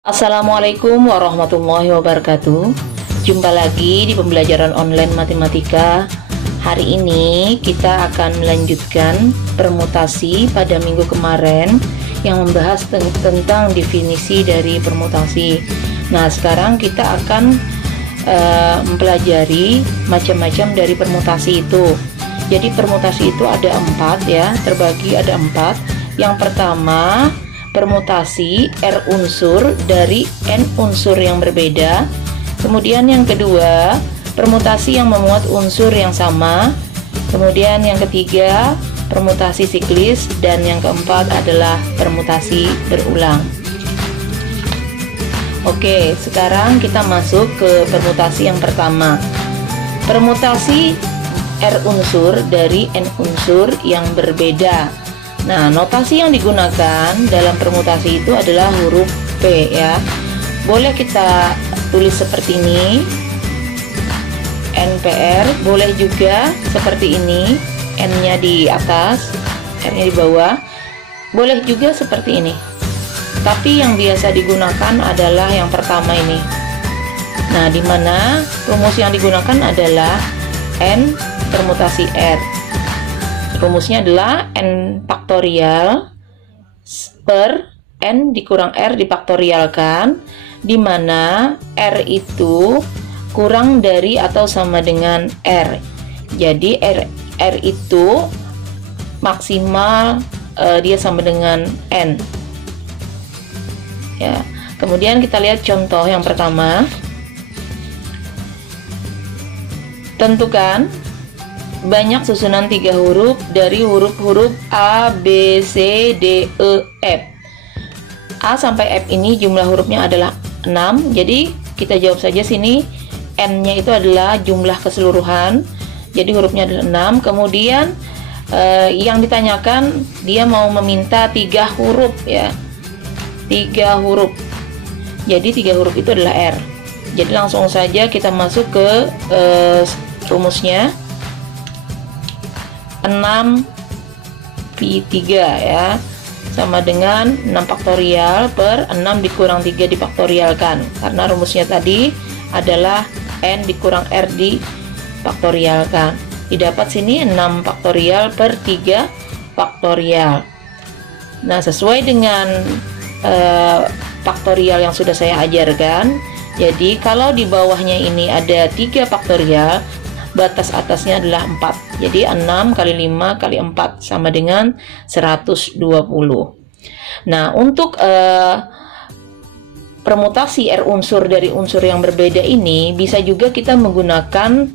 Assalamualaikum warahmatullahi wabarakatuh. Jumpa lagi di pembelajaran online matematika. Hari ini kita akan melanjutkan permutasi pada minggu kemarin yang membahas tentang definisi dari permutasi. Nah, sekarang kita akan mempelajari macam-macam dari permutasi itu. Jadi permutasi itu ada 4 ya, terbagi ada 4. Yang pertama, permutasi R unsur dari N unsur yang berbeda. Kemudian yang kedua, permutasi yang memuat unsur yang sama. Kemudian yang ketiga, permutasi siklis. Dan yang keempat adalah permutasi berulang. Oke, sekarang kita masuk ke permutasi yang pertama. Permutasi R unsur dari N unsur yang berbeda. Nah, notasi yang digunakan dalam permutasi itu adalah huruf P ya. Boleh kita tulis seperti ini, NPR. Boleh juga seperti ini, N-nya di atas, R-nya di bawah. Boleh juga seperti ini. Tapi yang biasa digunakan adalah yang pertama ini. Nah, di mana rumus yang digunakan adalah N permutasi R. Rumusnya adalah N faktorial per N dikurang R difaktorialkan, di mana R itu kurang dari atau sama dengan R. Jadi R itu maksimal dia sama dengan N. Ya. Kemudian kita lihat contoh yang pertama. Tentukan banyak susunan 3 huruf dari huruf-huruf A, B, C, D, E, F. A sampai F ini jumlah hurufnya adalah 6. Jadi kita jawab saja sini, N-nya itu adalah jumlah keseluruhan. Jadi hurufnya adalah 6. Kemudian yang ditanyakan dia mau meminta 3 huruf ya. 3 huruf. Jadi 3 huruf itu adalah R. Jadi langsung saja kita masuk ke rumusnya. 6 pi 3 ya, sama dengan 6 faktorial per 6 dikurang 3 difaktorialkan, karena rumusnya tadi adalah N dikurang R difaktorialkan. Didapat sini 6 faktorial per 3 faktorial. Nah, sesuai dengan faktorial yang sudah saya ajarkan, jadi kalau di bawahnya ini ada 3 faktorial, batas atasnya adalah 4. Jadi 6 kali 5 kali 4 sama dengan 120. Nah, untuk permutasi R unsur dari unsur yang berbeda ini bisa juga kita menggunakan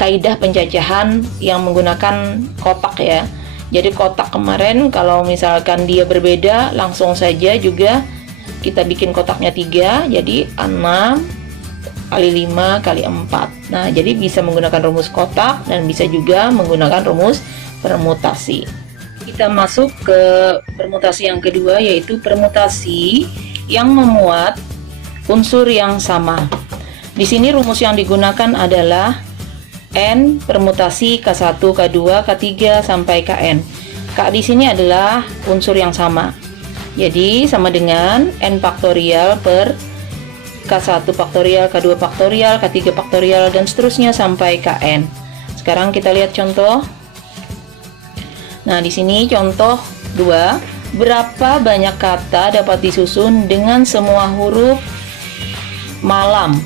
kaidah pencacahan yang menggunakan kotak ya. Jadi kotak kemarin kalau misalkan dia berbeda, langsung saja juga kita bikin kotaknya 3. Jadi 6 kali 5 kali 4. Nah, jadi bisa menggunakan rumus kotak dan bisa juga menggunakan rumus permutasi. Kita masuk ke permutasi yang kedua, yaitu permutasi yang memuat unsur yang sama. Di sini rumus yang digunakan adalah N permutasi K1, K2, K3 sampai Kn. K di sini adalah unsur yang sama. Jadi sama dengan N faktorial per K1 faktorial, K2 faktorial, K3 faktorial, dan seterusnya sampai Kn. Sekarang kita lihat contoh. Nah, di sini contoh 2. Berapa banyak kata dapat disusun dengan semua huruf malam?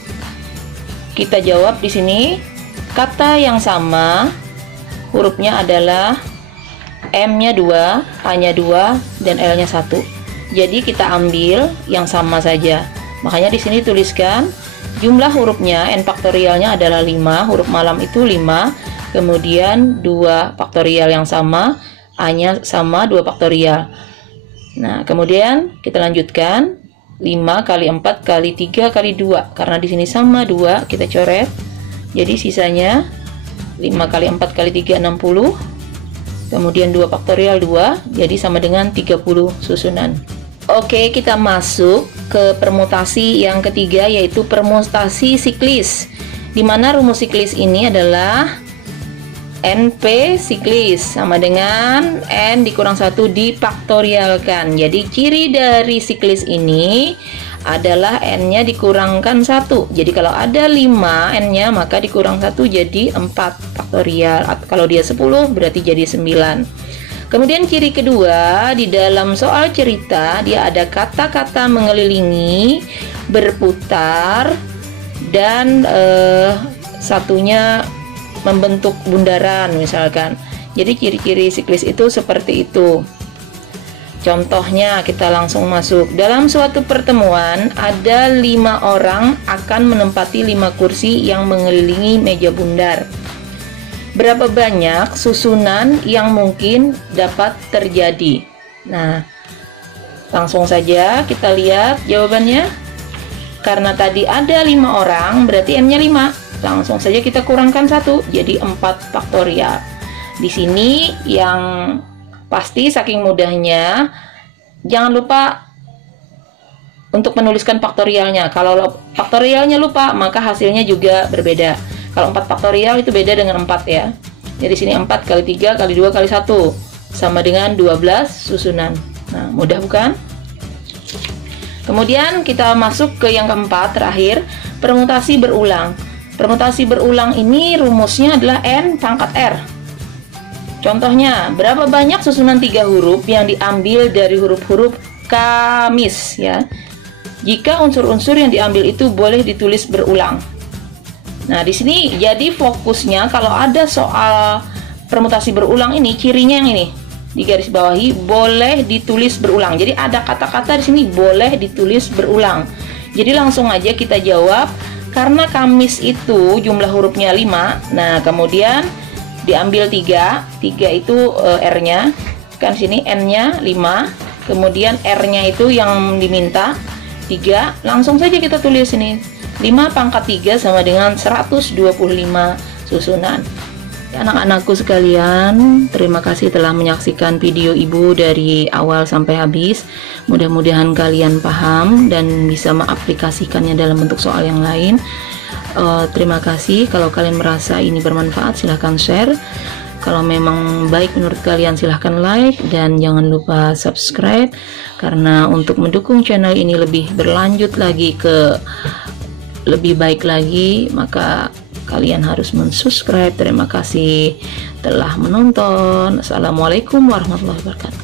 Kita jawab di sini, kata yang sama hurufnya adalah M-nya 2, A-nya 2, dan L-nya 1. Jadi kita ambil yang sama saja. Makanya di sini tuliskan jumlah hurufnya N faktorialnya adalah 5, huruf malam itu 5, kemudian 2 faktorial yang sama, A-nya sama 2 faktorial. Nah, kemudian kita lanjutkan 5 kali 4 kali 3 kali 2, karena di sini sama 2, kita coret. Jadi sisanya 5 kali 4 kali 3 60, kemudian 2 faktorial 2, jadi sama dengan 30 susunan. Oke, kita masuk ke permutasi yang ketiga, yaitu permutasi siklis. Di mana rumus siklis ini adalah NP siklis sama dengan N dikurang 1 difaktorialkan. Jadi ciri dari siklis ini adalah N-nya dikurangkan 1. Jadi kalau ada 5 N-nya maka dikurang 1 jadi 4 faktorial. Atau kalau dia 10 berarti jadi 9. Kemudian ciri kedua, di dalam soal cerita dia ada kata-kata mengelilingi, berputar, dan satunya membentuk bundaran misalkan. Jadi ciri-ciri siklis itu seperti itu. Contohnya kita langsung masuk. Dalam suatu pertemuan ada 5 orang akan menempati 5 kursi yang mengelilingi meja bundar. Berapa banyak susunan yang mungkin dapat terjadi? Nah, langsung saja kita lihat jawabannya. Karena tadi ada 5 orang berarti N-nya 5. Langsung saja kita kurangkan 1 jadi 4 faktorial. Di sini yang pasti saking mudahnya jangan lupa untuk menuliskan faktorialnya. Kalau faktorialnya lupa maka hasilnya juga berbeda. Kalau 4 faktorial itu beda dengan 4 ya. Jadi sini 4 kali 3 kali 2 kali 1 sama dengan 12 susunan. Nah, mudah bukan? Kemudian kita masuk ke yang keempat terakhir, permutasi berulang. Permutasi berulang ini rumusnya adalah N pangkat R. Contohnya, berapa banyak susunan 3 huruf yang diambil dari huruf-huruf kamis ya? Jika unsur-unsur yang diambil itu boleh ditulis berulang. Nah, di sini jadi fokusnya kalau ada soal permutasi berulang ini, cirinya yang ini. Di garis bawahi boleh ditulis berulang. Jadi ada kata-kata di sini boleh ditulis berulang. Jadi langsung aja kita jawab. Karena kamis itu jumlah hurufnya 5, nah kemudian diambil 3 itu R-nya, kan sini N-nya 5, kemudian R-nya itu yang diminta 3, langsung saja kita tulis ini 5 pangkat 3 sama dengan 125 susunan. Anak-anakku sekalian, terima kasih telah menyaksikan video Ibu dari awal sampai habis. Mudah-mudahan kalian paham dan bisa mengaplikasikannya dalam bentuk soal yang lain. Terima kasih. Kalau kalian merasa ini bermanfaat, silahkan share. Kalau memang baik menurut kalian, silahkan like. Dan jangan lupa subscribe, karena untuk mendukung channel ini lebih berlanjut lagi ke lebih baik lagi, maka kalian harus mensubscribe. Terima kasih telah menonton. Assalamualaikum warahmatullahi wabarakatuh.